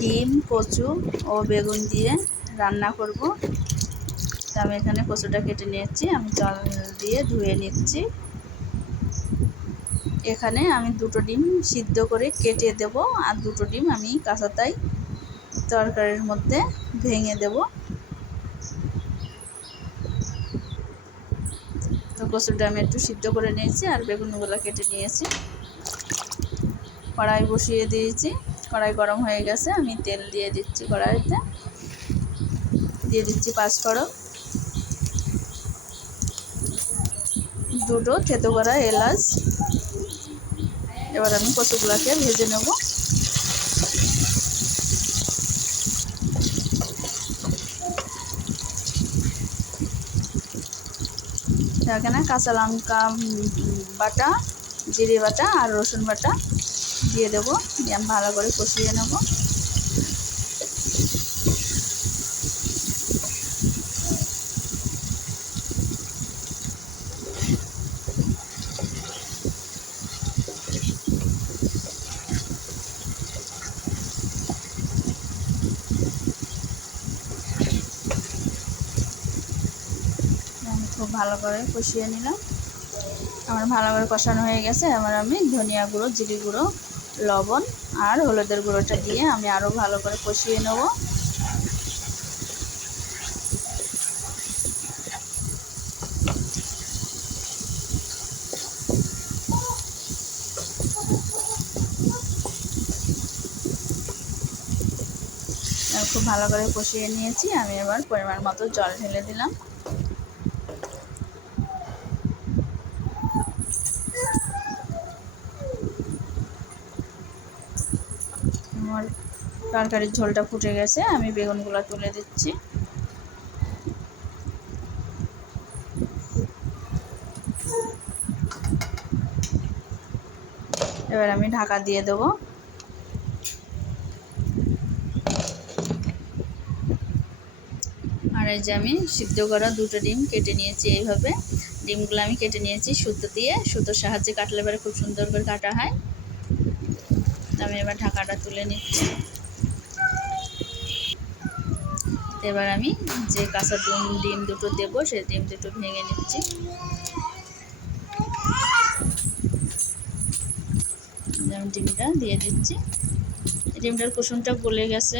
ডিম, কচু ও বেগুন দিয়ে রান্না করব। তো আমি এখানে কচুটা কেটে নিয়েছি, আমি জল দিয়ে ধুয়ে নিচ্ছি। এখানে আমি 2টো ডিম সিদ্ধ করে কেটে দেব, আর 2টো ডিম আমি কাঁচাতাই তরকারির মধ্যে ভেঙে দেব। তো কচুটা আমি একটু সিদ্ধ করে নিয়েছি, আর বেগুনগুলো কেটে নিয়েছি। কড়াই বসিয়ে দিয়েছি, কড়াই গরম হয়ে গেছে, আমি তেল দিয়ে দিচ্ছি। কড়াইতে দিয়ে দিচ্ছি 5 ফোড়ন, 2টো থেতো করা এলাচ। এবার আমি কচুগুলোকে ভেজে নেব। এখানে কাঁচা লঙ্কা বাটা, জিরে বাটা আর রসুন বাটা দিয়ে দেবো, দিয়ে আমি ভালো করে কষিয়ে নেব। আমি খুব ভালো করে কষিয়ে নিলাম। আমার ভালো করে কষানো হয়ে গেছে। এবার আমি ধনিয়া গুঁড়ো, জিরে গুঁড়ো, লবণ আর হলুদের গুঁড়োটা দিয়ে আমি আরও ভালো করে কষিয়ে নেব। খুব ভালো করে কষিয়ে নিয়েছি। আমি এবার পরিমাণ মতো জল ঢেলে দিলাম। আমার তরকারির ঝোলটা ফুটে গেছে, আমি বেগুনগুলো তুলে দিচ্ছি। এবার আমি ঢাকা দিয়ে দেবো। আর এই যে আমি সিদ্ধ করা 2টো ডিম কেটে নিয়েছি। এইভাবে ডিমগুলো আমি কেটে নিয়েছি সুতো দিয়ে, সুতোর সাহায্যে কাটলে পরে খুব সুন্দর করে কাটা হয়। আমি এবার ঢাকাটা তুলে নিচ্ছি। এবার আমি যে কাঁচা ডিম 2টো দেবো, সেই ডিম 2টো ভেঙে নিচ্ছি। আমি ডিমটা দিয়ে দিচ্ছি। ডিমটার কুসুমটা গলে গেছে।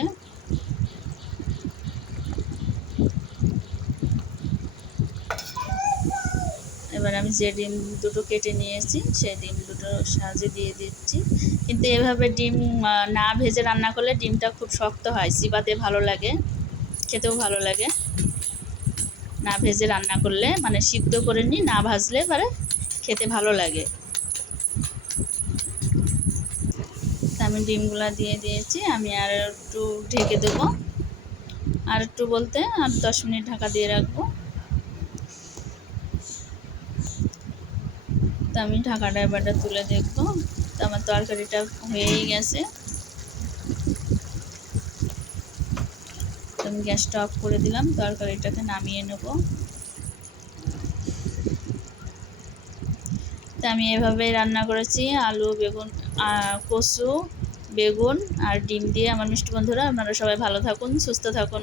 এবার আমি যে ডিম 2টো কেটে নিয়েছি, সেই ডিম 2টোর সাহায্যে দিয়ে দিচ্ছি। কিন্তু এভাবে ডিম না ভেজে রান্না করলে ডিমটা খুব শক্ত হয়, চিবাতে ভালো লাগে, খেতেও ভালো লাগে। না ভেজে রান্না করলে, মানে সিদ্ধ করে নিই, না ভাজলে পরে খেতে ভালো লাগে। আমি ডিমগুলা দিয়ে দিয়েছি। আমি আর একটু ঢেকে দেবো, আর একটু বলতে আর 10 মিনিট ঢাকা দিয়ে রাখবো। তো আমি ঢাকাটা এবারটা তুলে দেখবো। তো আমার তরকারিটা হয়েই গেছে। তো আমি গ্যাসটা অফ করে দিলাম, তরকারিটাকে নামিয়ে নেব। তো আমি এভাবে রান্না করেছি, আলু, বেগুন, কচু, বেগুন আর ডিম দিয়ে। আমার মিষ্টি বন্ধুরা, আপনারা সবাই ভালো থাকুন, সুস্থ থাকুন।